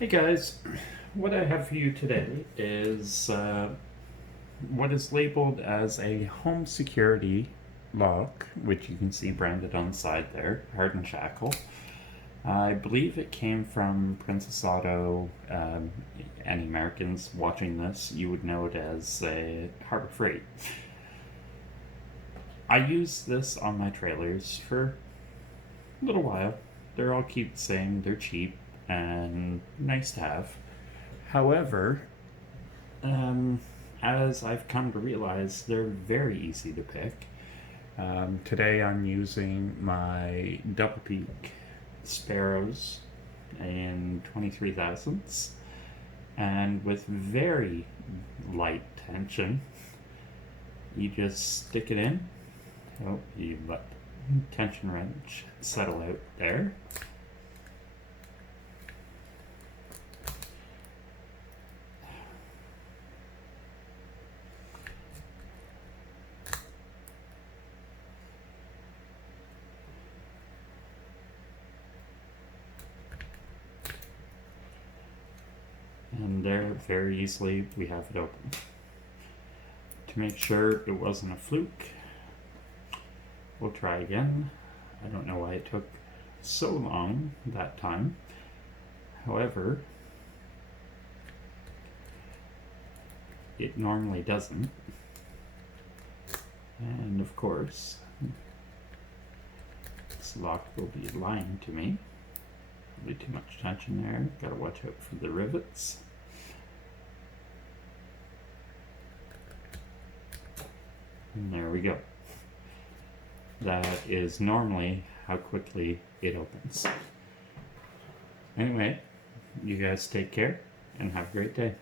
Hey guys, what I have for you today is what is labeled as a home security lock, which you can see branded on the side there, hardened shackle. I believe it came from Princess Auto. Any Americans watching this, you would know it as a Harbor Freight. I use this on my trailers for a little while. They're all keep the same, they're cheap and nice to have. However, um, as I've come to realize, they're very easy to pick. Today I'm using my double peak sparrows in 23 thousandths, and with very light tension, you just stick it in. Oh, you let tension wrench settle out there. And there, very easily, we have it open. To make sure it wasn't a fluke, we'll try again. I don't know why it took so long that time. However, it normally doesn't. And of course, this lock will be lying to me. Probably too much tension there. Gotta watch out for the rivets. And there we go. That is normally how quickly it opens. Anyway, you guys take care and have a great day.